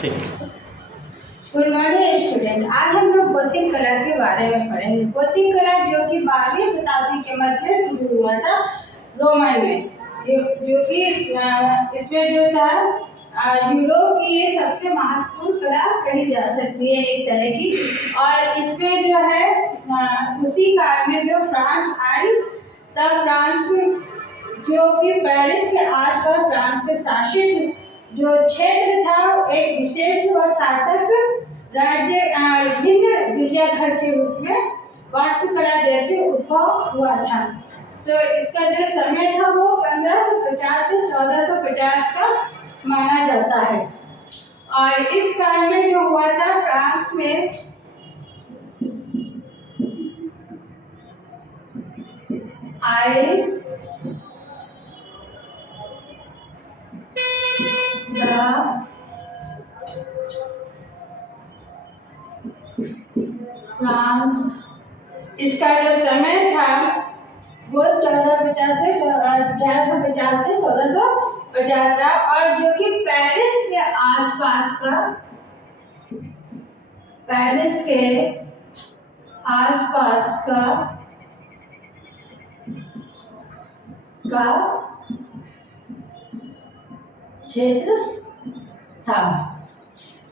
ठीक। Good morning student. आज हम लोग गौतिक कला के बारे में पढ़ेंगे। गौतिक कला जो कि 12वीं शताब्दी के मध्य में शुरू हुआ था रोमन में, जो कि इसमें जो था यूरोप की ये सबसे महत्वपूर्ण कला कही जा सकती है एक तरह की। और इसमें जो है उसी काल में जो फ्रांस आई, तब फ्रांस जो कि पेरिस के आसपास फ्रांस के शासित जो क्षेत्र था, एक विशेष व सार्थक राज्य भिन्न गिरजाघर के रूप में वास्तुकला जैसे उद्भव हुआ था। तो इसका जो समय था वो 1550 से 1450 का माना जाता है। और इस काल में जो हुआ था फ्रांस में आए फ्रांस, इसका जो समय था वो 1150 से 1450 रहा। और जो कि पेरिस के आसपास का, पेरिस के आसपास का क्षेत्र था।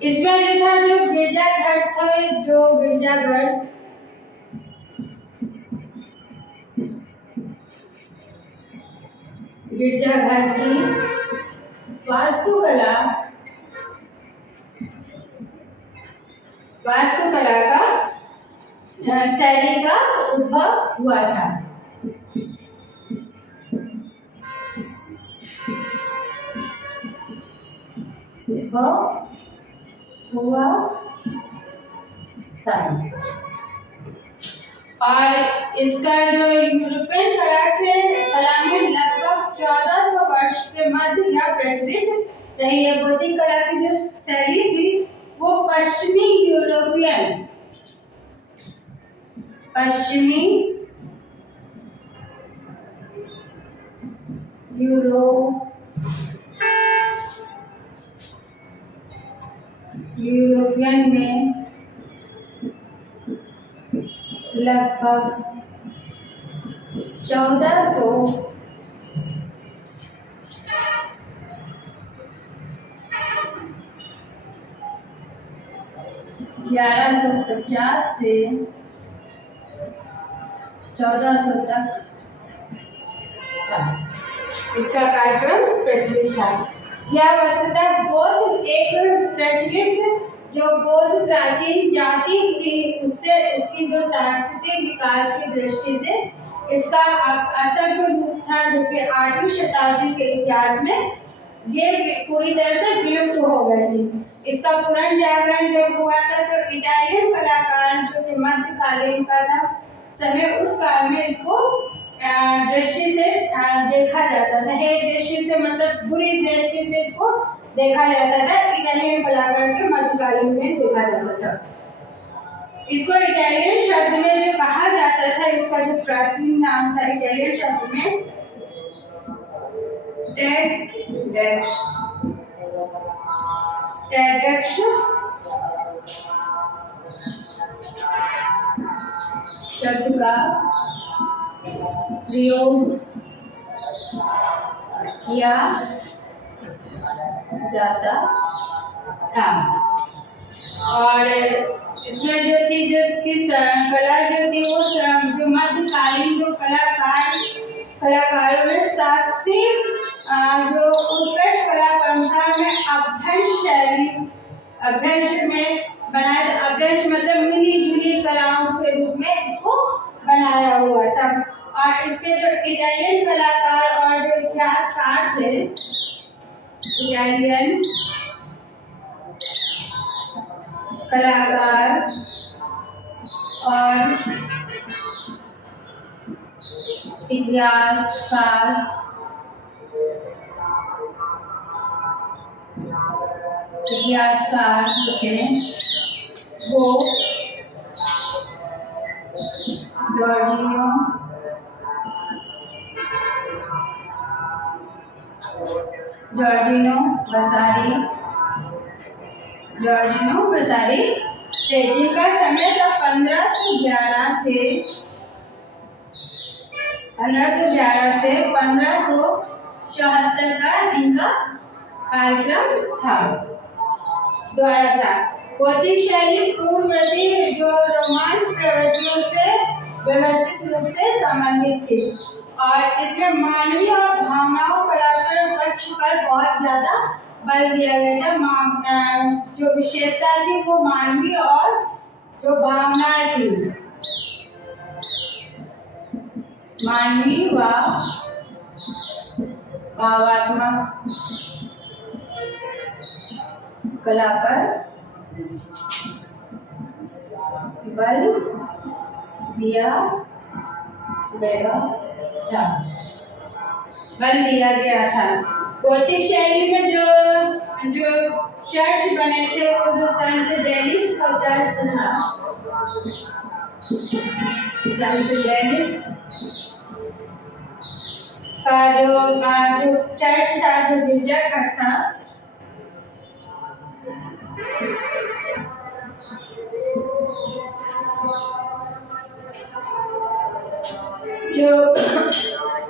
इसमें जो था जो गिरजाघर थे, जो गिरजाघर की वास्तुकला का शैली का उद्भव हुआ था। और इसका जो यूरोपियन कला में लगभग 1400 वर्ष के मध्य यह प्रचलित रही है। गौतिक कला की जो शैली थी वो पश्चिमी यूरोपियन में लगभग 1150 से 1400 तक था। इसका कार्यक्रम प्रचलित था। यह वस्तुतः बौद्ध एक प्रचलित जो बौद्ध प्राचीन जाति थी, उससे उसकी जो सांस्कृतिक विकास की दृष्टि से इसका असभ्य रूप था, जो कि 8वीं शताब्दी के इतिहास में ये पूरी तरह से विलुप्त हो गई थी। इसका पुनर्जागरण जब हुआ था तो इटालियन कलाकार जो कि मध्यकालीन का था समय, उस काल में इसको दृष्टि से देखा जाता था। हे दृष्टि से मतलब बुरी दृष्टि से इसको देखा जाता था। इटालियन कलाकार के मध्यकालीन में देखा जाता था। इसको इटालियन शब्द में जो कहा जाता था, इसका जो प्राचीन नाम था इटालियन शब्द में टेडेक्स शब्द का प्रयोग किया जाता था। और इसमें जो थी, जो इसकी कला जो थी वो जो मध्यकालीन जो कलाकारों में शास्त्रीय जो उत्कृष्ट कला परंपरा में अभ्यंश में बनाया। अभ्यंश मतलब मिली जुली कलाओं के रूप में इसको बनाया हुआ था। और इसके जो इटालियन कलाकार और जो इतिहासकार थे, इटालियन कलाकार और इतिहासकार जो थे वो जॉर्जिनो वासारी जॉर्जिनो वसारी थे, जिनका समय था 1511 से 1574 का इनका कार्यक्रम था द्वारा था। गोथिक शैली पूर्व प्रति जो रोमांस प्रवृत्तियों से व्यवस्थित रूप से संबंधित थी और इसमें मानवीय और भावनाओं कलात्मक पक्ष पर बहुत ज्यादा बल दिया गया था। जो विशेषता थी वो मानवीय और जो भावनाएं थी, मानवीय व भावात्मक कला पर बल दिया गया था। गोथिक शैली में जो चर्च बने थे वो संत डेनिस का चर्च था। संत डेनिस का जो चर्च था, जो गिरजाघर था, जो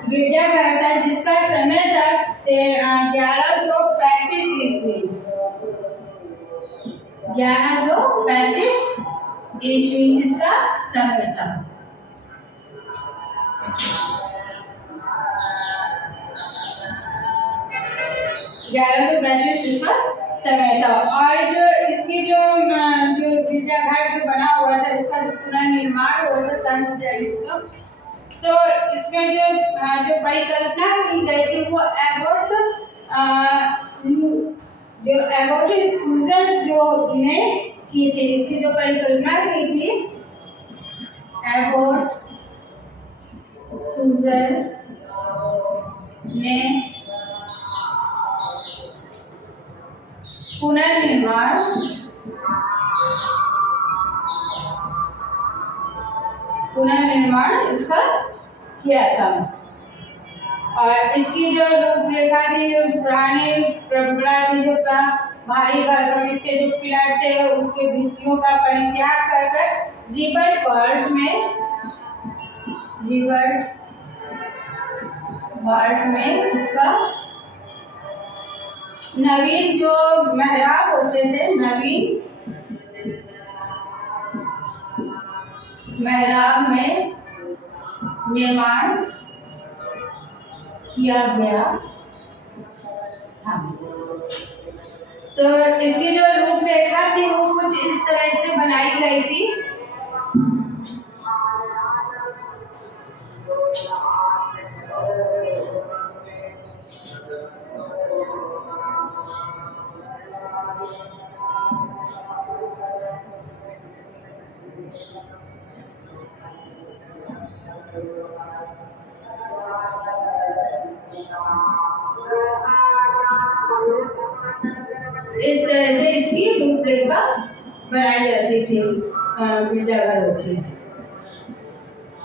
गिरजाघर था जिसका समय था 1135 ईस्वी 1135 ईस्वी इसका समय था। 1135 इसका समय था। और जो इसकी जो गिरजाघर जो बना हुआ था, इसका जो पुनर्निर्माण हुआ था संत डेनिस का, तो इसमें जो परिकल्पना की गई थी वो एबॉट सूजन जो ने की थी। इसकी जो परिकल्पना की थी एबॉट सूजन ने पुनर्निर्माण इसका किया था। और इसकी जो रूपरेखा थी, जो पुरानी परंपरा थी, जो भारी भरकम इसके जो पिलर थे उसके भित्तियों का परित्याग कर रिवर्ट वर्ड में इसका नवीन जो मेहराब होते थे, नवीन मेहराब में निर्माण किया गया था। तो इसकी जो रूपरेखा थी वो कुछ इस तरह से बनाई गई थी। इस तरह से इसकी रूपरेखा बनाई जाती थी गिरजाघरों की,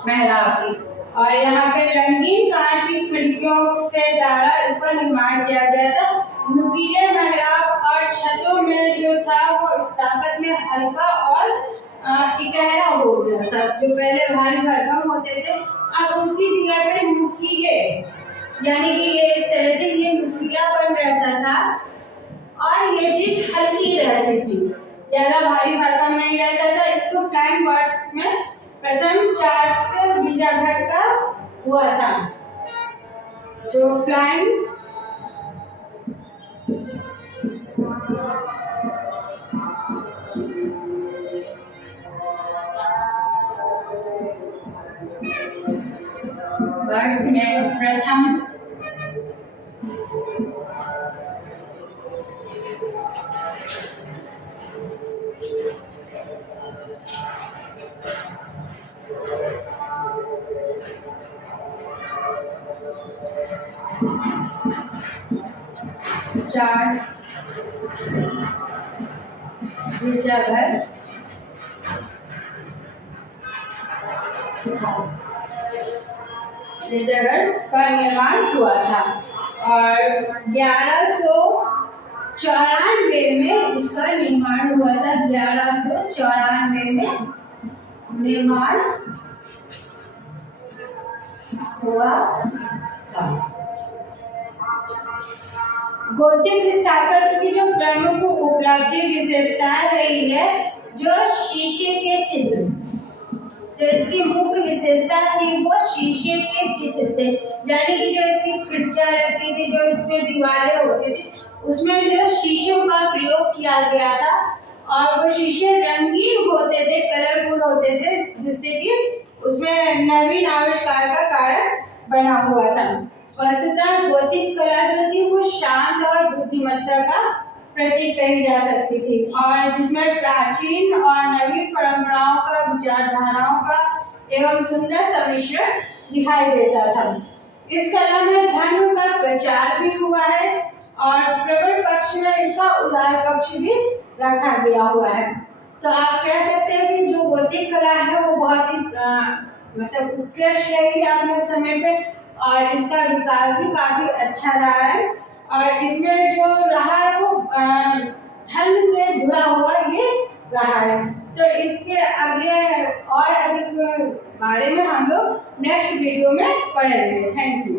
मेहराब की। और यहाँ पे रंगीन कांच की खिड़कियों से द्वारा इसका निर्माण किया गया था। नुकीले मेहराब और छतों में जो था वो स्थापत्य में हल्का और इकहरा हो गया था। जो पहले भारी भरकम होते थे, अब उसकी जगह पे नुकीले, यानी कि ये इस तरह से ये नुकीलापन रहता था और ये चीज हल्की रहती थी, ज्यादा भारी भरकम नहीं रहता था। इसको फ्लाइंग वर्ड्स में प्रथम चार्ल्स गिरजाघर का हुआ था। जो फ्लाइंग वर्ड्स में प्रथम चार्ल्स गिरजाघर का निर्माण हुआ था। और 1100 94 में इसका निर्माण हुआ था। 1194 में निर्माण हुआ था। गोथिक स्थापत्य की जो प्रमुख उपलब्धि विशेषताएं रही है, जो शीशे के चित्र, तो इसकी मुख्य विशेषता थी वो शीशे के चित्र थे। यानी कि जो इसकी खिड़कियां लगती थी, जो इसमें दीवारें होती थी, उसमें जो शीशों का प्रयोग किया गया था और वो शीशे रंगीन होते थे, कलरफुल होते थे, जिससे कि उसमें नवीन आविष्कार का कारण बना हुआ था। वस्तुतः गोथिक कला जो थी वो शांत और बुद्धिमत्ता का प्रतीक कही जा सकती थी, और जिसमें प्राचीन और नवीन परंपराओं का, विचारधाराओं का एवं सुंदर सम्मिश्रण दिखाई देता था। इस कला में धर्म का प्रचार भी हुआ है और प्रबल पक्ष में इसका उदार पक्ष भी रखा गया हुआ है। तो आप कह सकते हैं कि जो गोथिक कला है वो बहुत ही मतलब उत्कृष्ट रही है अपने समय पे, और इसका विकास भी काफी अच्छा रहा है, और इसमें जो रहा है वो धर्म से जुड़ा हुआ ये रहा है। तो इसके अगले और अधिक बारे में हम लोग नेक्स्ट वीडियो में पढ़ेंगे। Thank you.